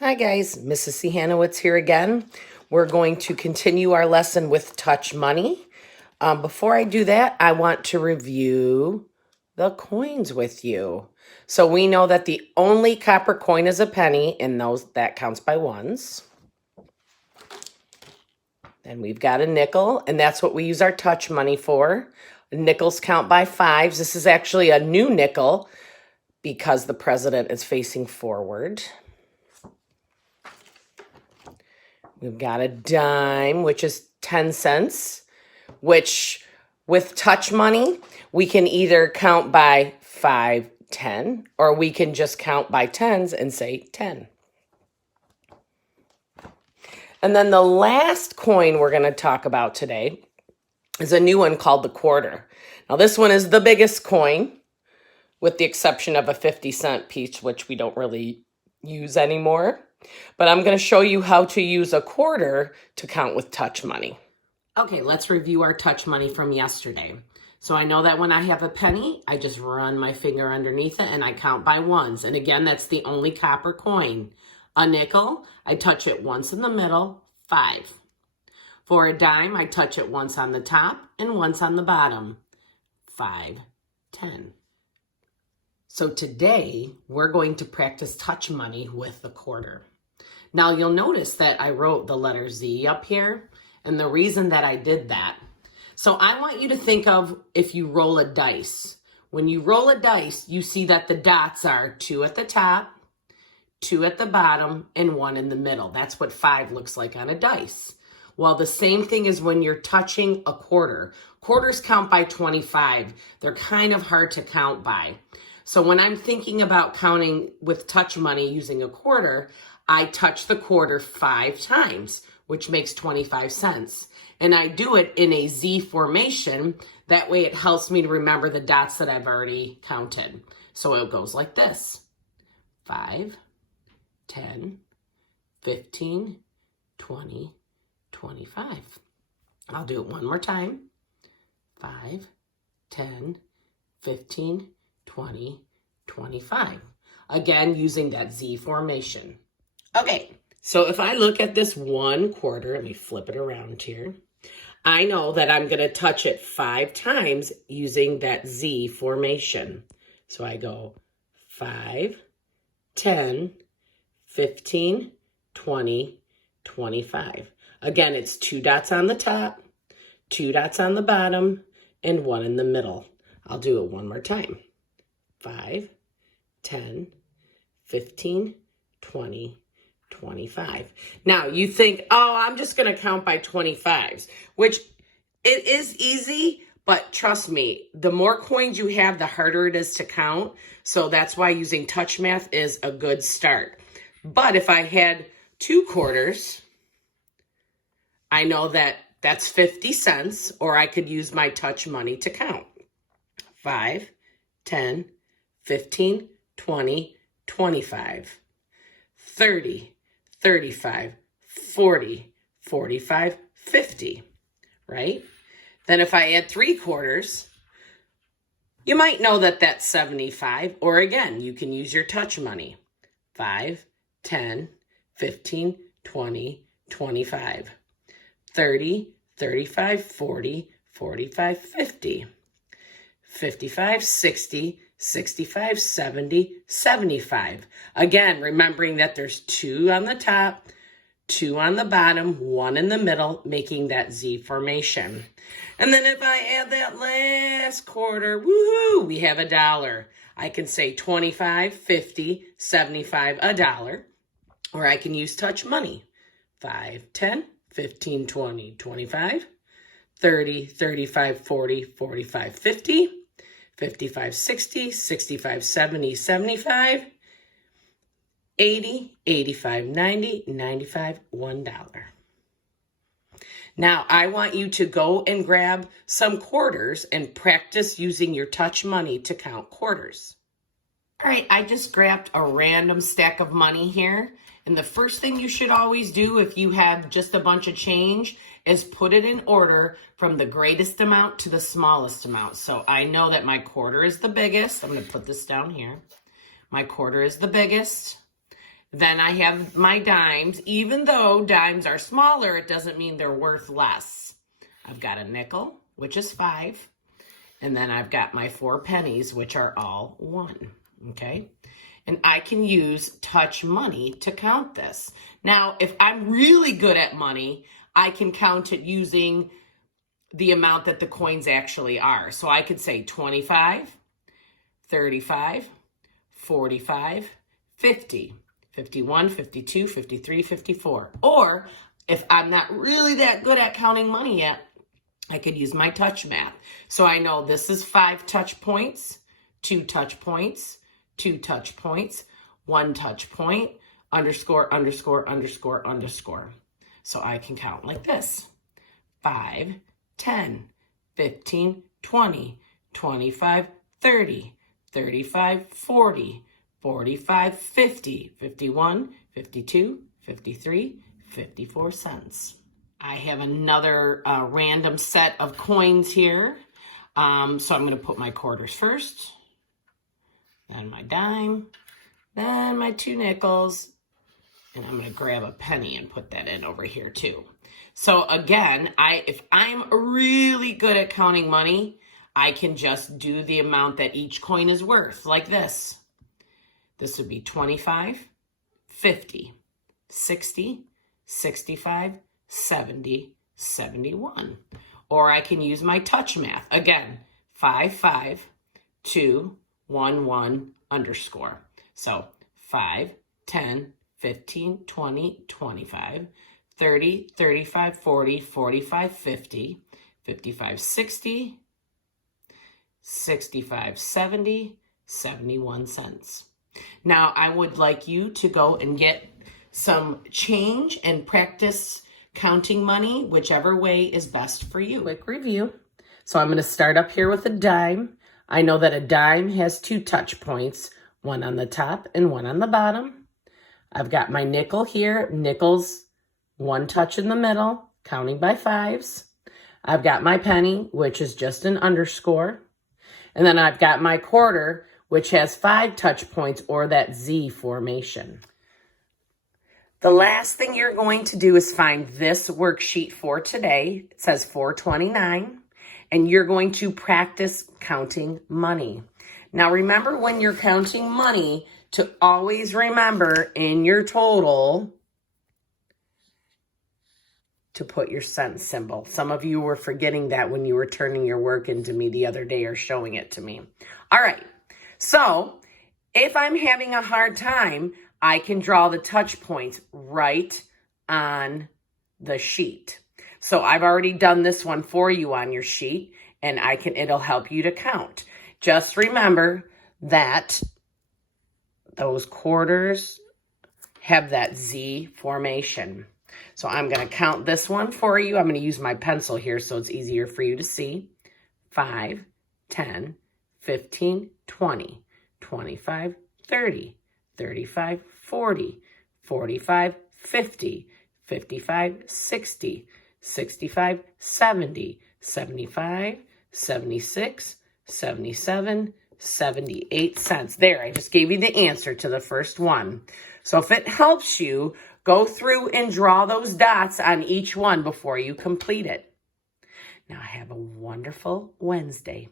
Hi guys, Mrs. C. Hanowitz here again. We're going to continue our lesson with touch money. Before I do that, I want to review the coins with you. So we know that the only copper coin is a penny, and that counts by ones. Then we've got a nickel, and that's what we use our touch money for. Nickels count by fives. This is actually a new nickel because the president is facing forward. We've got a dime, which is 10 cents, which with touch money, we can either count by 5, 10, or we can just count by tens and say 10. And then the last coin we're going to talk about today is a new one called the quarter. Now this one is the biggest coin, with the exception of a 50-cent piece, which we don't really use anymore. But I'm going to show you how to use a quarter to count with touch money. Okay, let's review our touch money from yesterday. So I know that when I have a penny, I just run my finger underneath it and I count by ones. And again, that's the only copper coin. A nickel, I touch it once in the middle, 5. For a dime, I touch it once on the top and once on the bottom, 5, 10. So today, we're going to practice touch money with the quarter. Now, you'll notice that I wrote the letter Z up here, and the reason that I did that. So I want you to think of if you roll a dice. When you roll a dice, you see that the dots are 2 at the top, 2 at the bottom, and 1 in the middle. That's what 5 looks like on a dice. Well, the same thing is when you're touching a quarter. Quarters count by 25. They're kind of hard to count by. So when I'm thinking about counting with touch money using a quarter, I touch the quarter 5 times, which makes 25 cents. And I do it in a Z formation. That way it helps me to remember the dots that I've already counted. So it goes like this: 5, 10, 15, 20, 25. I'll do it one more time. 5, 10, 15, 20, 25. Again, using that Z formation. Okay, so if I look at this one quarter, let me flip it around here. I know that I'm going to touch it 5 times using that Z formation. So I go 5, 10, 15, 20, 25. Again, it's 2 dots on the top, 2 dots on the bottom, and 1 in the middle. I'll do it one more time. 5, 10, 15, 20, 25. Now you think, oh, I'm just going to count by 25s, which it is easy, but trust me, the more coins you have, the harder it is to count. So that's why using touch math is a good start. But if I had 2 quarters, I know that that's 50 cents, or I could use my touch money to count. 5, 10, 15, 20, 25, 30, 35, 40, 45, 50, right? Then if I add 3 quarters, you might know that that's 75, or again, you can use your touch money. 5, 10, 15, 20, 25, 30, 35, 40, 45, 50, 55, 60, 65, 70, 75. Again, remembering that there's 2 on the top, 2 on the bottom, 1 in the middle, making that Z formation. And then if I add that last quarter, woohoo, we have $1. I can say 25, 50, 75, $1. Or I can use touch money. 5, 10, 15, 20, 25, 30, 35, 40, 45, 50, 55, 60, 65, 70, 75, 80, 85, 90, 95, $1. Now, I want you to go and grab some quarters and practice using your touch money to count quarters. All right, I just grabbed a random stack of money here. And the first thing you should always do if you have just a bunch of change is put it in order from the greatest amount to the smallest amount. So I know that my quarter is the biggest. I'm going to put this down here. My quarter is the biggest. Then I have my dimes. Even though dimes are smaller, it doesn't mean they're worth less. I've got a nickel, which is 5. And then I've got my 4 pennies, which are all 1, okay? And I can use touch money to count this. Now, if I'm really good at money, I can count it using the amount that the coins actually are. So I could say 25, 35, 45, 50, 51, 52, 53, 54. Or if I'm not really that good at counting money yet, I could use my touch math. So I know this is 5 touch points, 2 touch points, 2 touch points, 1 touch point, underscore, underscore, underscore, underscore. So I can count like this: 5, 10, 15, 20, 25, 30, 35, 40, 45, 50, 51, 52, 53, 54 cents. I have another random set of coins here. So I'm going to put my quarters first, then my dime, then my 2 nickels, and I'm going to grab a penny and put that in over here too. So again, if I'm really good at counting money, I can just do the amount that each coin is worth, like this. This would be 25, 50, 60, 65, 70, 71. Or I can use my touch math. Again, 5, 5, 2, 1, 1, underscore. So 5, 10, 15, 20, 25, 30, 35, 40, 45, 50, 55, 60, 65, 70, 71 cents. Now, I would like you to go and get some change and practice counting money, whichever way is best for you. Quick review. So I'm going to start up here with a dime. I know that a dime has 2 touch points, 1 on the top and 1 on the bottom. I've got my nickel here. Nickels, 1 touch in the middle, counting by 5s. I've got my penny, which is just an underscore. And then I've got my quarter, which has 5 touch points, or that Z formation. The last thing you're going to do is find this worksheet for today. It says 429, and you're going to practice counting money. Now remember, when you're counting money, to always remember in your total to put your cent symbol. Some of you were forgetting that when you were turning your work into me the other day or showing it to me. All right, so if I'm having a hard time, I can draw the touch points right on the sheet. So I've already done this one for you on your sheet, and it'll help you to count. Just remember that those quarters have that Z formation. So I'm going to count this one for you. I'm going to use my pencil here so it's easier for you to see. 5, 10, 15, 20, 25, 30, 35, 40, 45, 50, 55, 60, 65, 70, 75, 76, 77, 78 cents. There, I just gave you the answer to the first one. So if it helps you, go through and draw those dots on each one before you complete it. Now have a wonderful Wednesday.